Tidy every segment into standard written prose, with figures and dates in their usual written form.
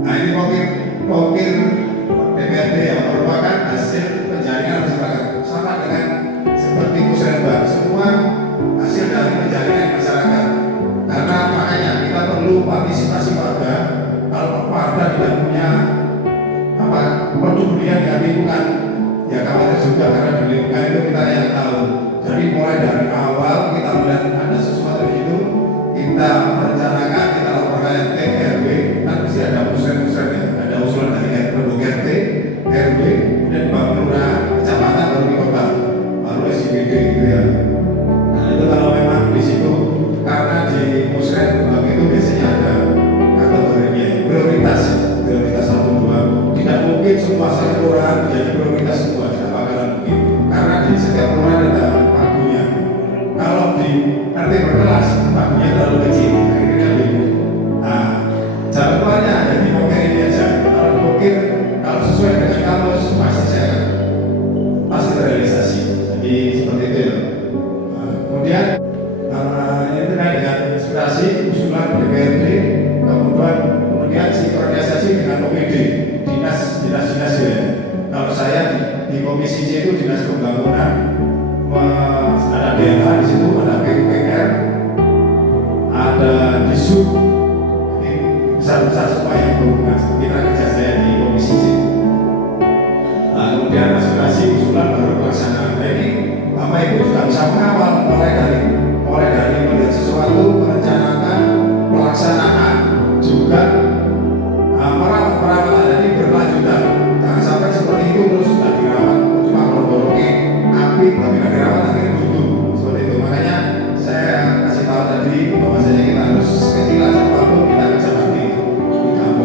Nah ini mungkin DPRD yang merupakan hasil penjaringan masyarakat, sama dengan seperti musrenbang, semua hasil dari penjaringan masyarakat. Karena makanya kita perlu partisipasi warga. Kalau warga tidak punya pedulian dengan lingkungan, ya khawatir juga, karena di lingkungan itu kita yang tahu. Jadi mulai dari awal kita melihat ada sesuatu itu, kita merencanakan, kita laporkan RT, RW, kan mesti ada musren-musren ya, ada usulan dari RT, RW, kemudian Pak Lurah, kecamatan, baru di kota, baru SIPD gitu ya. Nah itu kalau memang di situ, karena di musren itu biasanya ada kategorinya prioritas 1, 2. Tidak mungkin semua satu kelurahan menjadi prioritas semua, tidak bakalan mungkin. Karena di setiap kelurahan ada pagunya. Kalau di RT berkelas, pagunya terlalu kecil, akhirnya bingung. Nah, jalan keluarnya ada di Pokir ini aja. Kalau di Pokir, kalau sesuai dengan kamus, pasti saya pasti terrealisasi. Jadi seperti itu ya. Nah, kemudian ini terkait dengan inspirasi usulan DPRD, kemudian sinkronisasi dengan OPD, dinas ya. Kalau saya di komisi C itu dinas pembangunan, ada DLH di situ, ada PUPR, ada DISUB, ini besar-besar semua yang berhubungan kita kerja saya di komisi C. Nah, kemudian aspirasi usulan baru pelaksanaan. Nah, ini Bapak Ibu juga bisa mengawal mulai dari melihat sesuatu, merencanakan, pelaksanaan, juga perawatan ini berkelanjutan. Jangan sampai seperti itu terus sudah dirawat, cuma dorongnya api tapi nggak dirawat akhirnya buntu seperti itu. Makanya saya kasih tahu tadi bahwasanya kita harus kecilan apapun kita kerja bakti di kampung.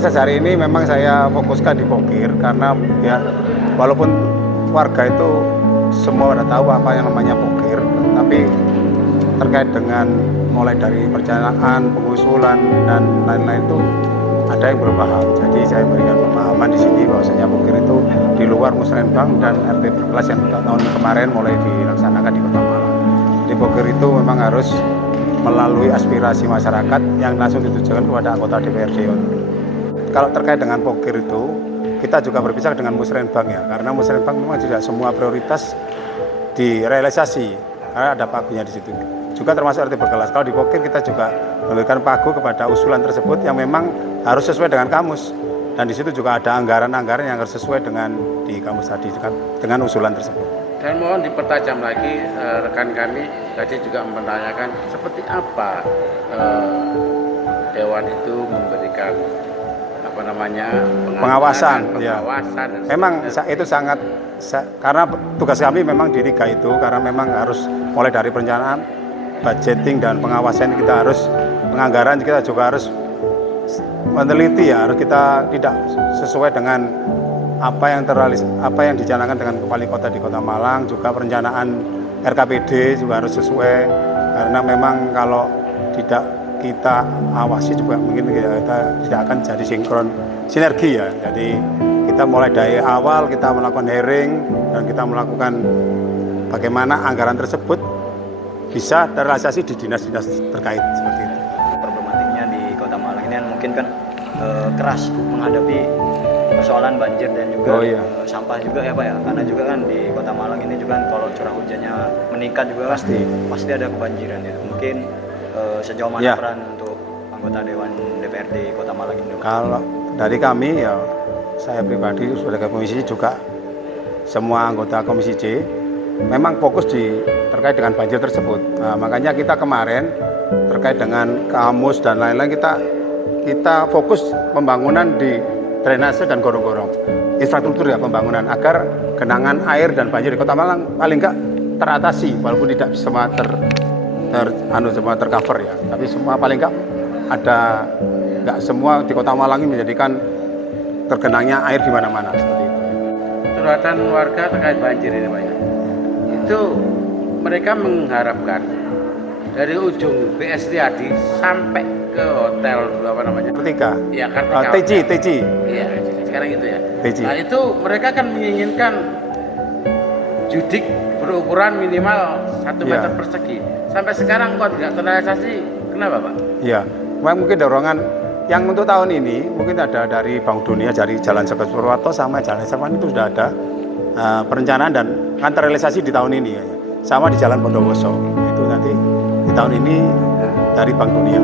proses hari ini memang saya fokuskan di Pokir karena ya walaupun warga itu semua udah tahu apa yang namanya Pokir, tapi terkait dengan mulai dari perencanaan, pengusulan dan lain-lain itu ada yang belum paham. Jadi saya berikan pemahaman di sini bahwasanya Pokir itu di luar Musrenbang dan RT berkelas yang tahun kemarin mulai dilaksanakan di Kota Malang. Di Pokir itu memang harus melalui aspirasi masyarakat yang langsung ditujukan kepada anggota DPRD. Kalau terkait dengan Pokir itu, kita juga berbicara dengan Musrenbang ya, karena Musrenbang memang tidak semua prioritas direalisasi, karena ada pagunya di situ. Juga termasuk RT berkelas. Kalau di Pokir kita juga memberikan pagu kepada usulan tersebut yang memang harus sesuai dengan kamus. Dan di situ juga ada anggaran-anggaran yang harus sesuai dengan di kamus tadi, dengan usulan tersebut. Dan mohon dipertajam lagi, rekan kami tadi juga menanyakan seperti apa Dewan itu memberikan pengawasan. pengawasan ya. Memang itu sangat karena tugas kami memang di 3 itu, karena memang harus mulai dari perencanaan, budgeting dan pengawasan kita harus penganggaran, kita juga harus meneliti ya, harus kita tidak sesuai dengan apa yang dicanangkan dengan Wali Kota di Kota Malang, juga perencanaan RKPD juga harus sesuai, karena memang kalau tidak kita awasi juga mungkin kita tidak akan jadi sinergi ya. Jadi kita mulai dari awal kita melakukan hearing dan kita melakukan bagaimana anggaran tersebut bisa terrealisasi di dinas-dinas terkait seperti itu. Problematiknya di Kota Malang ini mungkin kan keras menghadapi persoalan banjir dan juga sampah juga ya Pak ya, karena juga kan di Kota Malang ini juga kalau curah hujannya meningkat juga pasti ada kebanjiran itu. Mungkin sejauh mana peran untuk anggota Dewan DPRD Kota Malang ini? Kalau dari kami ya, saya pribadi sebagai komisi juga semua anggota komisi C memang fokus terkait dengan banjir tersebut. Nah, makanya kita kemarin terkait dengan kamus dan lain-lain kita fokus pembangunan di drainase dan gorong-gorong, infrastruktur ya, pembangunan agar genangan air dan banjir di Kota Malang paling enggak teratasi, walaupun tidak semua semua tercover ya, tapi semua paling enggak enggak semua di Kota Malang ini menjadikan tergenangnya air di mana-mana seperti itu. Curhatan warga terkait banjir ini Pak ya, itu mereka mengharapkan dari ujung BS Riyadi sampai ke hotel Kartika. Ya, Kartika. TJ. Iya, sekarang itu ya. TJ. Nah itu mereka kan menginginkan judik berukuran minimal 1 meter persegi. Sampai sekarang kok tidak terrealisasi, kenapa Pak? Iya, mungkin dorongan yang untuk tahun ini mungkin ada dari Bank Dunia, dari Jalan Segat Purwokerto sama Jalan Servan itu sudah ada perencanaan dan akan terrealisasi di tahun ini. Sama di Jalan Bondowoso, itu nanti di tahun ini dari Bank Dunia.